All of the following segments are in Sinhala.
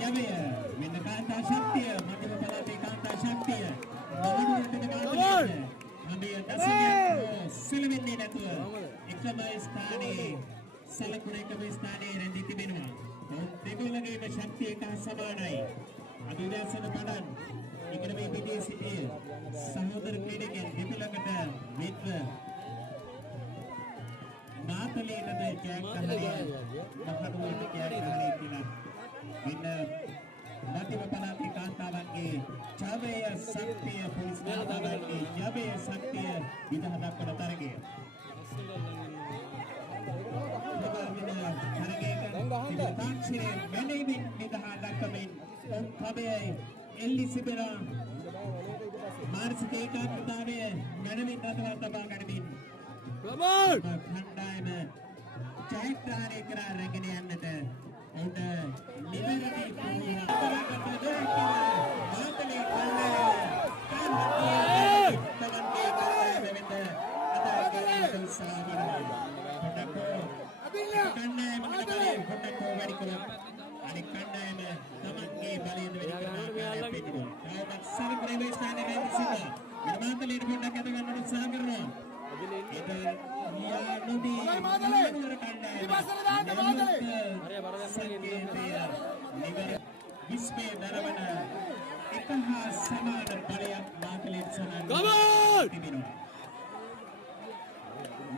ජවය මෙන්න කාන්තා ශක්තිය මධ්‍යම පළාතේ කාන්තා ශක්තිය මහනුවරට ගානට අඹිය දසමයක් සෙලවෙන්නේ නැතුව එකම ස්ථානයේ සලකුණ එකම ස්ථානයේ රැඳී තිබෙනවා. දෙගොල්ලගේම ශක්තිය එක සමානයි. අභිව්‍යසන පදන් ඉගෙන මේ පිටියේ සිටිය සහෝදර ක්‍රීඩකයන් දෙපළකට විත්ව මාතලේනද ජයග්‍රහණය මහනුවරට ජයග්‍රහණය කියලා මෙන්න මධ්‍යම පළාතේ කාන්තාවන්ගේ ජවය ශක්තිය පොලිස් කාන්තාවන්ගේ ජවය ශක්තිය විදහා දක්වන තරගය තාක්ෂණය මැනීමෙන් විදහා දක්වමින් කබයයි එල්ලිසිබෙරා මානසික ඒකාග්‍රතාවය මැනවින් අතවල් තබා ගනිමින් කණ්ඩායම ජයග්‍රහණය කරා රැගෙන යන්නට ඔවුන්ට නිවැරදි මාතලේ විස්මය දරවන එක හා සමාන බලයක් මාතලේට සනන් තිබෙනවා.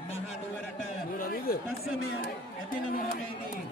මහනුවරට දසමය ඇතිනම හැමේදී